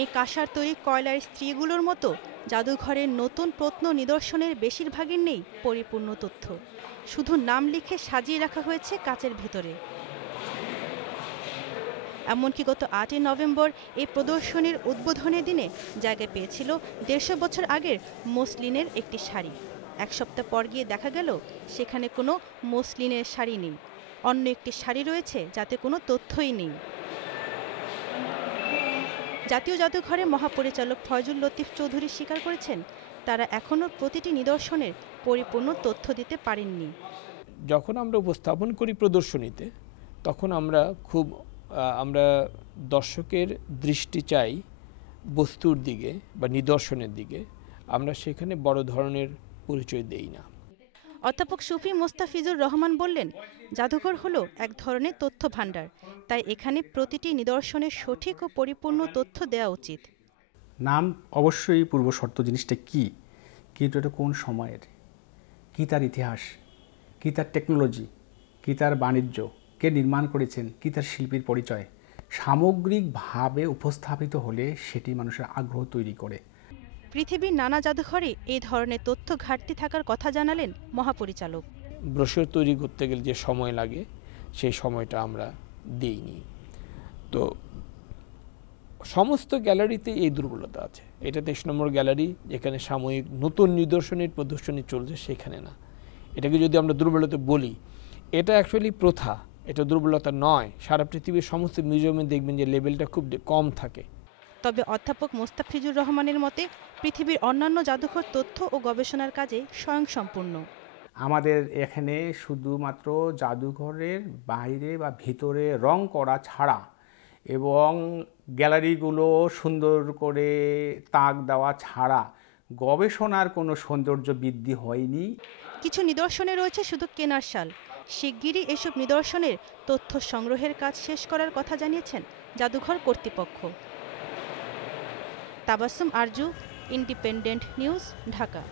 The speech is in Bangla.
এই কাঁসার তৈরি কয়লার স্ত্রীগুলোর মতো জাদুঘরের নতুন প্রত্ন নিদর্শনের বেশিরভাগের নেই পরিপূর্ণ তথ্য, শুধু নাম লিখে সাজিয়ে রাখা হয়েছে কাচের ভেতরে। এমনকি গত ৮ই নভেম্বর এই প্রদর্শনীর উদ্বোধনের দিনে জায়গা পেয়েছিল ১৫০ বছর আগের মসলিনের একটি শাড়ি। এক সপ্তাহ পর গিয়ে দেখা গেল সেখানে কোনো মসলিনের শাড়ি নেই, অন্য একটি শাড়ি রয়েছে যাতে কোনো তথ্যই নেই। জাতীয় জাদুঘরের মহাপরিচালক ফয়জুল লতিফ চৌধুরী স্বীকার করেছেন, তারা এখনও প্রতিটি নিদর্শনের পরিপূর্ণ তথ্য দিতে পারেননি। যখন আমরা উপস্থাপন করি প্রদর্শনীতে, তখন আমরা দর্শকের দৃষ্টি চাই বস্তুর দিকে বা নিদর্শনের দিকে, আমরা সেখানে বড় ধরনের পরিচয় দেই না। অধ্যাপক সুফি মোস্তাফিজুর রহমান বললেন, জাদুঘর হলো এক ধরনের তথ্য ভাণ্ডার, তাই এখানে প্রতিটি নিদর্শনের সঠিক ও পরিপূর্ণ তথ্য দেওয়া উচিত। নাম অবশ্যই পূর্ব শর্ত, জিনিসটা কি, কিন্তু এটা কোন সময়ের, কি তার ইতিহাস, কি তার টেকনোলজি, কি তার বাণিজ্য, কে নির্মাণ করেছেন, কি তার শিল্পীর পরিচয়, সামগ্রিকভাবে উপস্থাপিত হলে সেটি মানুষের আগ্রহ তৈরি করে। পৃথিবীর নানা জাদুঘরে এই ধরনের তথ্য ঘাটতি থাকার কথা জানালেন মহাপরিচালক। ব্রোশিওর তৈরি করতে গেলে যে সময় লাগে সেই সময়টা আমরা দিইনি। তো সমস্ত গ্যালারিতে এই দুর্বলতা আছে। এটা ২৩ নম্বর গ্যালারি, যেখানে সাময়িক নতুন নিদর্শনের প্রদর্শনী চলছে, সেখানে না। এটাকে যদি আমরা দুর্বলতা বলি, এটা অ্যাকচুয়ালি প্রথা, এটা দুর্বলতা নয়। সারা পৃথিবীর সমস্ত মিউজিয়ামে দেখবেন যে লেভেলটা খুব কম থাকে। তবে অধ্যাপক মোস্তাফিজুর রহমানের মতে পৃথিবীর অন্যান্য জাদুঘর তথ্য ও গবেষণার কাজে স্বয়ংসম্পূর্ণ। আমাদের এখানে শুধুমাত্র জাদুঘরের বাইরে বা ভিতরে রং করা ছাড়া এবং গ্যালারিগুলো সুন্দর করে তাক দেওয়া ছাড়া গবেষণার কোনো সৌন্দর্য বৃদ্ধি হয়নি। কিছু নিদর্শনে রয়েছে শুধু কেনার শাল। শিগগিরই এসব নিদর্শনের তথ্য সংগ্রহের কাজ শেষ করার কথা জানিয়েছেন জাদুঘর কর্তৃপক্ষ। Tabassum Arzu, Independent News, Dhaka.